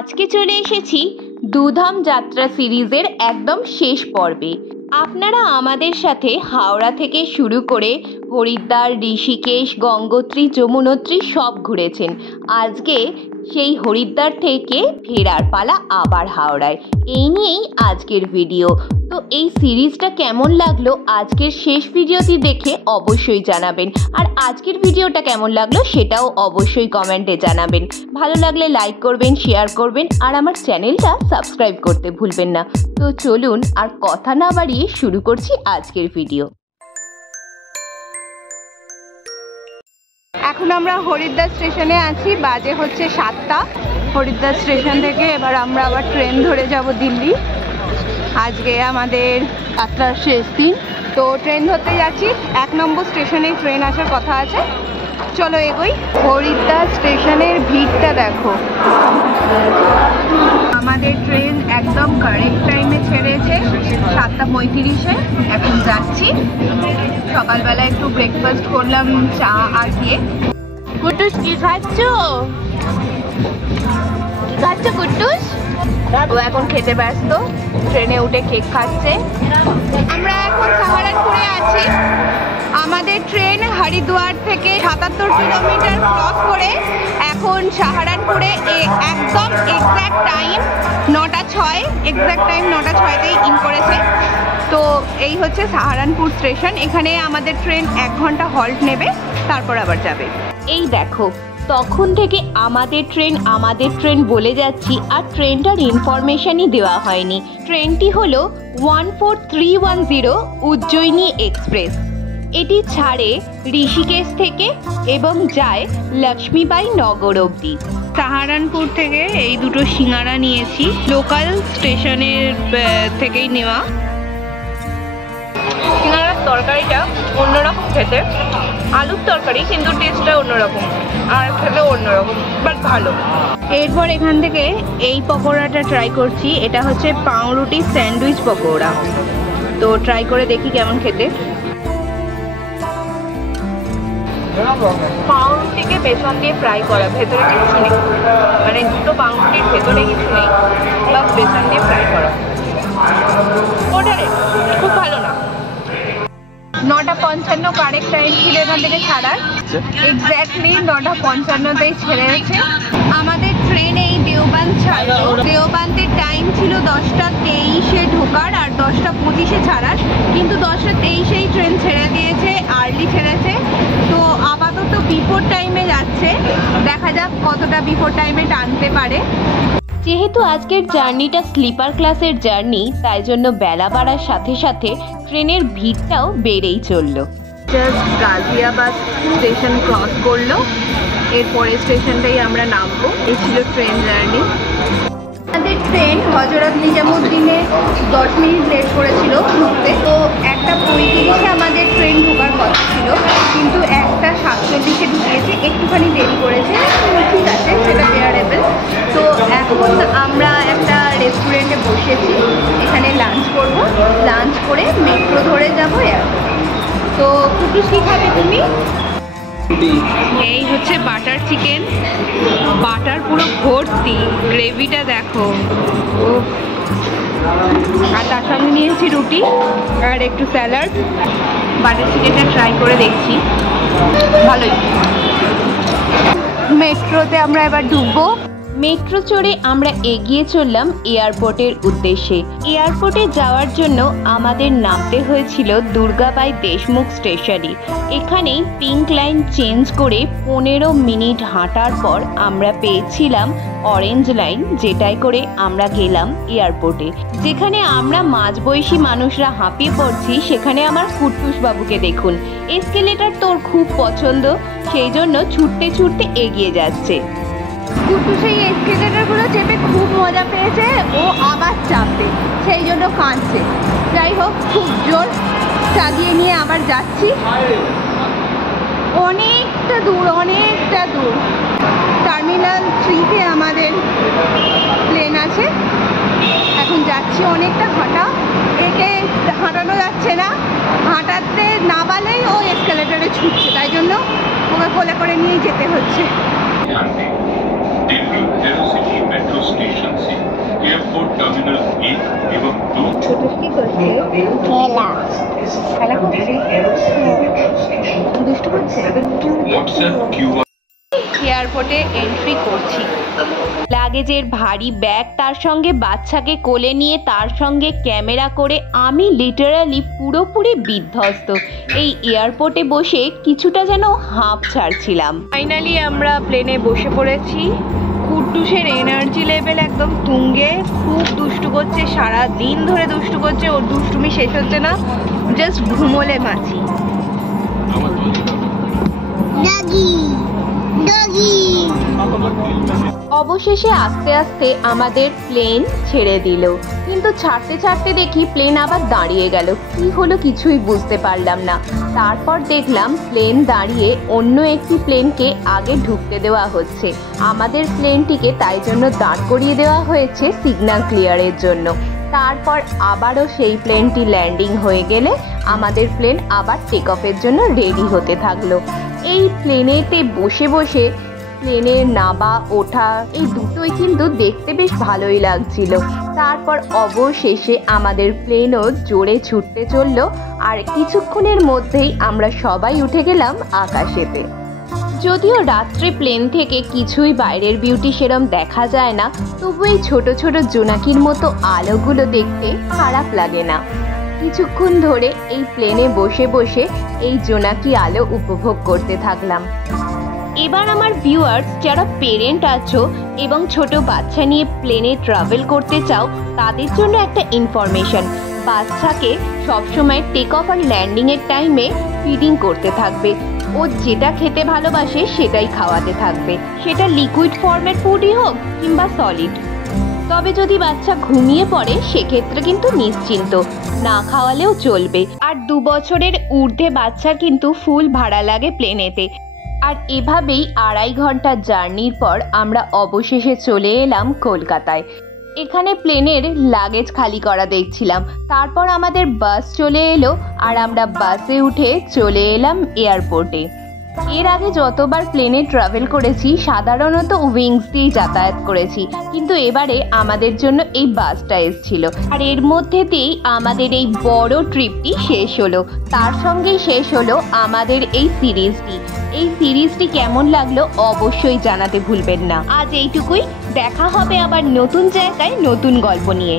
আজকে চলে এসেছি দুধাম যাত্রা সিরিজের একদম শেষ পর্বে। আপনারা আমাদের সাথে হাওড়া থেকে শুরু করে হরিদ্বার, ঋষিকেশ, গঙ্গোত্রী, যমুনোত্রী সব ঘুরেছেন। আজকে সেই হরিদ্বার থেকে ফেরার পালা আবার হাওড়ায়। এই নিয়েই আজকের ভিডিও। তো এই সিরিজটা কেমন লাগলো আজকের শেষ ভিডিওটি দেখে অবশ্যই জানাবেন। আর আজকের ভিডিওটা কেমন লাগলো সেটাও অবশ্যই কমেন্টে জানাবেন। ভালো লাগলে লাইক করবেন, শেয়ার করবেন আর আমার চ্যানেলটা সাবস্ক্রাইব করতে ভুলবেন না। তো চলুন আর কথা না বাড়িয়ে শুরু করছি আজকের ভিডিও। এখন আমরা হরিদ্বার স্টেশনে আছি, বাজে হচ্ছে 7টা। হরিদ্বার স্টেশন থেকে এবার আমরা আবার ট্রেন ধরে যাব দিল্লি। আজকে আমাদের যাত্রার শেষ দিন, তো ট্রেন ধরতে যাচ্ছি। 1 নম্বর স্টেশনে ট্রেন আসার কথা আছে, চলো এগোই। হরিদ্বার স্টেশনের ভিড়টা দেখো। আমাদের ট্রেন একদম কারেক্ট টাইমে ছেড়েছে, 7:35-এ। এখন যাচ্ছি। সকালবেলা একটু ব্রেকফাস্ট করলাম, চা আর দিয়ে। কুটুস কি খাচ্ছ? কুটুস ও এখন খেতে ব্যস্ত, ট্রেনে উঠে কেক খাচ্ছে। আমরা এখন সাহারানপুরে আছি। আমাদের ট্রেন হরিদ্বার থেকে 77 কিলোমিটার ক্রস করে এখন সাহারানপুরে একদম এক্স্যাক্ট টাইম 9:06, এক্স্যাক্ট টাইম 9:06-তেই ইন করেছে। তো এই হচ্ছে সাহারানপুর স্টেশন। এখানে আমাদের ট্রেন 1 ঘন্টা হল্ট নেবে, তারপর আবার যাবে। এই দেখো, তখন থেকে আমাদের ট্রেন বলে যাচ্ছি, আর ট্রেনটার ইনফরমেশনই দেওয়া হয়নি। ট্রেনটি হলো 14310 উজ্জয়িনী এক্সপ্রেস। এটি ছাড়ে ঋষিকেশ থেকে এবং যায় লক্ষ্মীবাই নগর অবধি। সাহারানপুর থেকে এই দুটো সিঙ্গারা নিয়েছি, লোকাল স্টেশনের থেকেই নেওয়া। সিঙ্গারার তরকারিটা অন্যরকম খেতে, আলুর তরকারি কিন্তু টেস্টটা অন্যরকম আর খেতে অন্যরকম, বাট ভালো। এরপর এখান থেকে এই পকোড়াটা ট্রাই করছি। এটা হচ্ছে পাউরুটি স্যান্ডউইচ পকোড়া। তো ট্রাই করে দেখি কেমন খেতে। পাউরুটিকে বেসন দিয়ে ফ্রাই করা, ভেতরে কিছু নেই, মানে দুটো পাউরুটির ভেতরে কিছু নেই, বা বেসন দিয়ে ফ্রাই করা। ওটারে খুব ভালো না। 9:55 কারেক্ট টাইম ছিল এখান থেকে ছাড়ার। এক্স্যাক্টলি 9:55-তেই ছেড়েছে। আমাদের ট্রেন এই দেওবান ছাড়লো। দেওবান্তের টাইম ছিল 10:23-এ ঢোকার আর 10:25-এ ছাড়ার, কিন্তু 10:23-এই ট্রেন ছেড়ে দিয়েছে, আর্লি ছেড়েছে। তো আপাতত বিফোর টাইমে যাচ্ছে, দেখা যাক কতটা বিফোর টাইমে টানতে পারে। যেহেতু আজকের জার্নিটা স্লিপার ক্লাসের জার্নি, তাই জন্য বেলা বাড়ার সাথে সাথে ট্রেনের ভিড়টাও বেড়েই চললো। জাস্ট গাজিয়াবাদ স্টেশন ক্রস করলো, এরপরে স্টেশনটাই আমরা নামবো। এই ছিল ট্রেন জার্নি। আমাদের ট্রেন হজরত নিজামুদ্দিনে 10 মিনিট লেট করেছিল ঢুকতে। তো 1:35-এ আমাদের ট্রেন ঢোকার কথা ছিল, কিন্তু 1:47-এ ঢুকিয়েছে, একটুখানি দেরি করেছে। ঠিক আছে, সেটা বেয়ারেবল। তো এখন আমরা একটা রেস্টুরেন্টে বসেছি, এখানে লাঞ্চ করব। লাঞ্চ করে মেট্রো ধরে যাবো এয়ারপোর্ট। তো কুটুস কি খাবে তুমি? এই হচ্ছে বাটার চিকেন, বাটার পুরো ভর্তি, গ্রেভিটা দেখো। আর তার সঙ্গে নিয়েছি রুটি আর একটু স্যালাড। বাটার চিকেনটা ট্রাই করে দেখছি, ভালোই। মেট্রোতে আমরা এবার ঢুকবো। মেট্রো চড়ে আমরা এগিয়ে চললাম এয়ারপোর্টের উদ্দেশ্যে। এয়ারপোর্টে যাওয়ার জন্য আমাদের নামতে হয়েছিল দুর্গাবাই দেশমুখ স্টেশনে। এখানেই পিঙ্ক লাইন চেঞ্জ করে 15 মিনিট হাঁটার পর আমরা পেয়েছিলাম অরেঞ্জ লাইন, যেটাই করে আমরা গেলাম এয়ারপোর্টে। যেখানে আমরা মাঝবয়সী মানুষরা হাঁপিয়ে পড়ছি, সেখানে আমার কুট্টুস বাবুকে দেখুন। এসকেলেটার তোর খুব পছন্দ, সেই জন্য ছুটতে ছুটতে এগিয়ে যাচ্ছে। কুট্টু সেই এসকেলেটারগুলো চেপে খুব মজা পেয়েছে, ও আবার চাপবে, সেই জন্য কাঁদছে। যাই হোক, খুব জোর চালিয়ে নিয়ে আবার যাচ্ছি। অনেকটা দূর, অনেকটা দূর। টার্মিনাল 3-তে আমাদের প্লেন আছে। এখন যাচ্ছি, অনেকটা হাঁটা, একে হাঁটানো যাচ্ছে না। হাঁটাতে না পারলেই ও এসকেলেটারে ছুটছে, তাই জন্য ওকে কোলে করে নিয়ে যেতে হচ্ছে। দিল্লি এরোসিটি মেট্রো স্টেশন খেলা খেলা করছে, দুষ্টু করছে। এয়ারপোর্টে এন্ট্রি করছি, লাগেজের ভারী ব্যাগ, তার সঙ্গে বাচ্চাকে কোলে নিয়ে, তার সঙ্গে ক্যামেরা করে আমি লিটারালি পুরোপুরি বিধ্বস্ত। এই এয়ারপোর্টে বসে কিছুটা যেন হাঁপ ছাড়ছিলাম। ফাইনালি আমরা প্লেনে বসে পড়েছি। কুট্টুসের এনার্জি লেভেল একদম তুঙ্গে, খুব দুষ্টু করছে, সারা দিন ধরে দুষ্টু করছে, ওর দুষ্টুমি শেষ হচ্ছে না, জাস্ট ঘুমোলে বাঁচি। অবশেষে আস্তে আস্তে আমাদের প্লেন ছেড়ে দিল, কিন্তু ছাড়তে ছাড়তে দেখি প্লেন আবার দাঁড়িয়ে গেল। কি হলো কিছুই বুঝতে পারলাম না। তারপর দেখলাম প্লেন দাঁড়িয়ে অন্য একটি প্লেনকে আগে ঢুকতে দেওয়া হচ্ছে। আমাদের প্লেনটিকে তাই জন্য দাঁড় করিয়ে দেওয়া হয়েছে সিগন্যাল ক্লিয়ারের জন্য। তারপর আবারও সেই প্লেনটি ল্যান্ডিং হয়ে গেলে আমাদের প্লেন আবার টেক অফের জন্য রেডি হতে থাকলো। এই প্লেনেতে বসে বসে প্লেনের নামা ওঠা এই দুটোই কিন্তু দেখতে বেশ ভালোই লাগছিল। তারপর অবশেষে আমাদের প্লেনও জোরে ছুটতে চললো, আর কিছুক্ষণের মধ্যেই আমরা সবাই উঠে গেলাম আকাশেতে। যদিও রাত্রে প্লেন থেকে কিছুই বাইরের বিউটি সেরম দেখা যায় না, তবু এই ছোট ছোট জোনাকির মতো আলোগুলো দেখতে খারাপ লাগে না। কিছুক্ষণ ধরে এই প্লেনে বসে বসে এই জোনাকি আলো উপভোগ করতে থাকলাম। এবার আমার ভিউয়ার্স যারা পেরেন্ট আছো এবং ছোট বাচ্চা নিয়ে প্লেনে ট্রাভেল করতে চাও, তাদের জন্য একটা ইনফরমেশন। বাচ্চাকে সবসময় টেক অফ আর ল্যান্ডিংয়ের টাইমে ফিডিং করতে থাকবে। ও যেটা খেতে ভালোবাসে সেটাই খাওয়াতে থাকবে, সেটা লিকুইড ফর্মের ফুডই হোক কিংবা সলিড। তবে যদি বাচ্চা ঘুমিয়ে পড়ে সেক্ষেত্রে কিন্তু নিশ্চিন্ত, না খাওয়ালেও চলবে। আর 2 বছরের ঊর্ধ্বে বাচ্চার কিন্তু ফুল ভাড়া লাগে প্লেনেতে। আর এভাবেই 2.5 ঘন্টার জার্নির পর আমরা অবশেষে চলে এলাম কলকাতায়। এখানে প্লেনের লাগেজ খালি করা দেখছিলাম। তারপর আমাদের বাস চলে এলো, আর আমরা বাসে উঠে চলে এলাম এয়ারপোর্টে। এর আগে যতবার প্লেনে ট্রাভেল করেছি সাধারণত উইংস দিয়েই যাতায়াত করেছি, কিন্তু এবারে আমাদের জন্য এই বাসটা এসেছিল। আর এর মধ্যেতেই আমাদের এই বড় ট্রিপটি শেষ হলো। তার সঙ্গেই শেষ হলো আমাদের এই সিরিজটি। এই সিরিজটি কেমন লাগলো অবশ্যই জানাতে ভুলবেন না। আজ এইটুকুই, দেখা হবে আবার নতুন জায়গায় নতুন গল্প নিয়ে।